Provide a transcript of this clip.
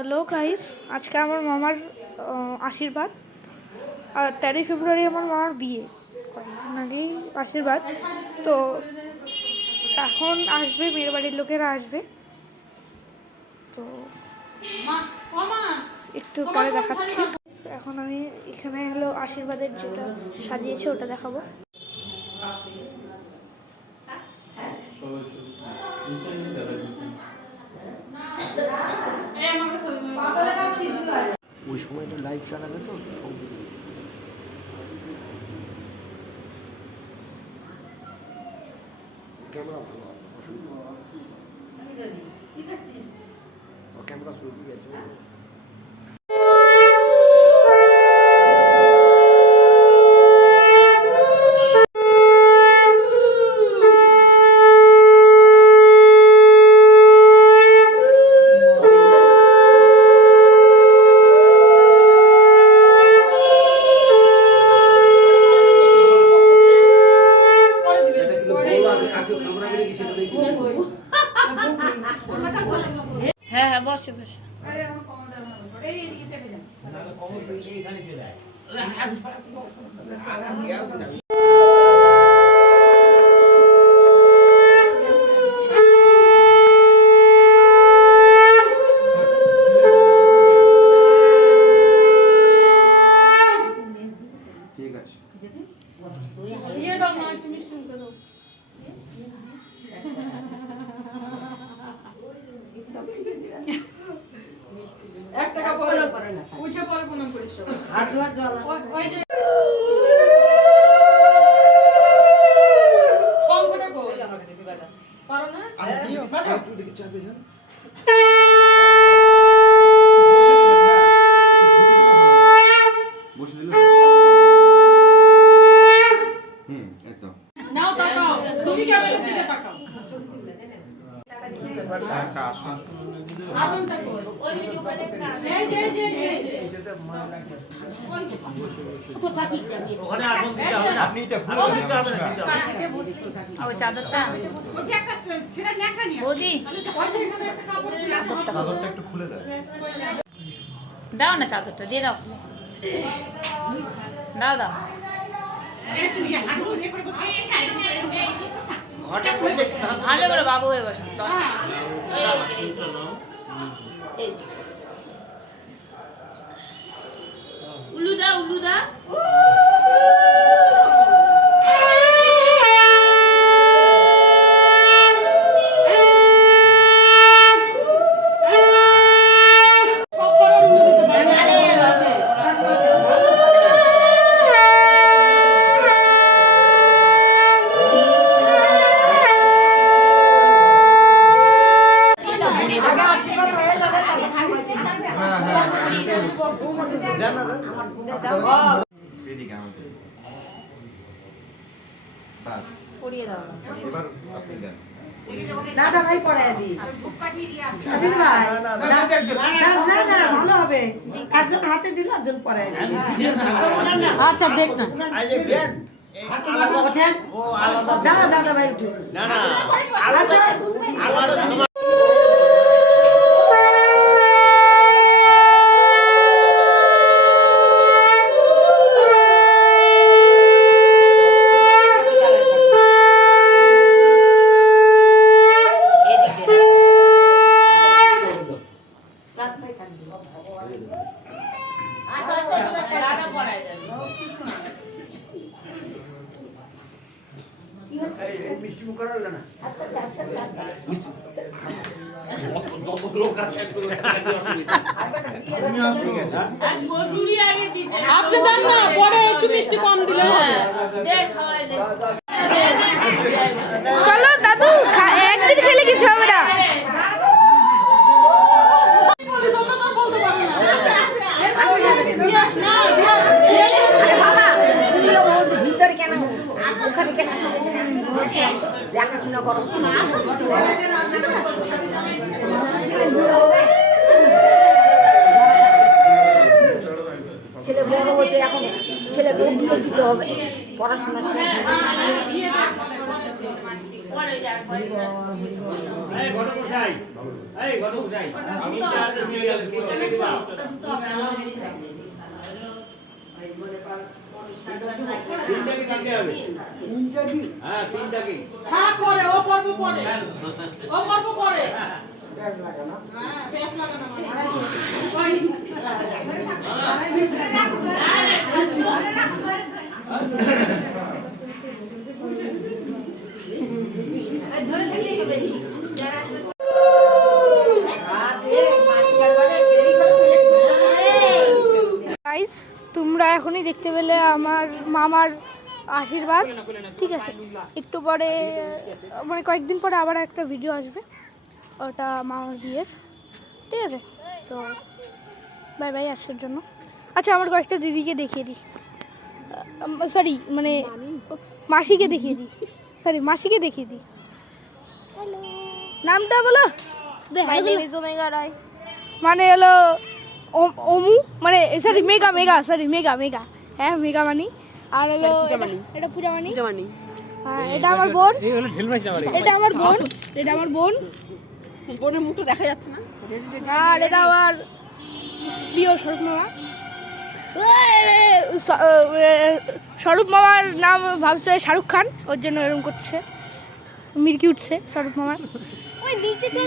Hello guys, আজকে আমার মামার আশীর্বাদ। আর 13 ফেব্রুয়ারি আমার মামার বিয়ে, কয়েকদিন আগেই আশীর্বাদ। তো এখন আসবে, মেয়ের বাড়ির লোকেরা আসবে, তো একটু পরে দেখাচ্ছি। এখন আমি এখানে হলো আশীর্বাদের যেটা সাজিয়েছে ওটা দেখাবো। ওই সময়টা লাইট চালাবে তো ক্যামেরা ভালো আছে, ক্যামেরা শুরু গেছে। হ্যাঁ হ্যাঁ, বসে বসে। ঠিক আছে, চাদরটা একটু খুলে দাও না, চাদরটা দিয়ে দাও, দাও দাও। ভালো করে বাবু হয়ে বসো। উলুদা উলুদা দাদা ভাই পড়ায় দি দিদি ভাই না না ভালো হবে, একজন হাতে দিল একজন পড়ায় দিল। আচ্ছা দেখ না দাদা দাদা ভাই উঠে আচ্ছা আপনি দেন না, পরে একটু মিষ্টি কম দিলে হবে। চলো দাদু, একদিন খেলে কিছু হবে না। ভিতরে কেন ওখানে কেন দেখাশোনা করো। ছেলে বড় হচ্ছে, এখন ছেলেকে বিয়ে দিতে হবে, পড়াশোনা হ্যাঁ পরে ও পর্ব পরে ও পর্ব পরে হ্যাঁ বেশ লাগানো ধরে থাকলেই হবে গাইস তোমরা এখনই দেখতে পেলে আমার মামার আশীর্বাদ, ঠিক আছে? একটু পরে মানে কয়েকদিন পরে আবার একটা ভিডিও আসবে, ওটা মামার বিয়ের, ঠিক আছে? তো বাই বাই আজকের জন্য। আচ্ছা আমার কয়েকটা দিদিকে দেখিয়ে দিই, সরি মানে মাসিকে দেখিয়ে দিই, সরি মাসিকে দেখিয়ে দিই। নামটা বলো। মানে হলো অমু, মানে sorry mega mega, sorry mega mega, হ্যাঁ মেগা মানি। আর হলো এটা পূজা মানি, হ্যাঁ এটা আমার বোন, এটা আমার বোন, এটা আমার বোন, বোনের মুখটা দেখা যাচ্ছে না। আর এটা আমার প্রিয় স্বরূপ মামা। স্বরূপ মামার নাম ভাবছে শাহরুখ খান, ওর জন্য এরকম করছে, মির্কি উঠছে স্বরূপ মামার। ওই নিচে চল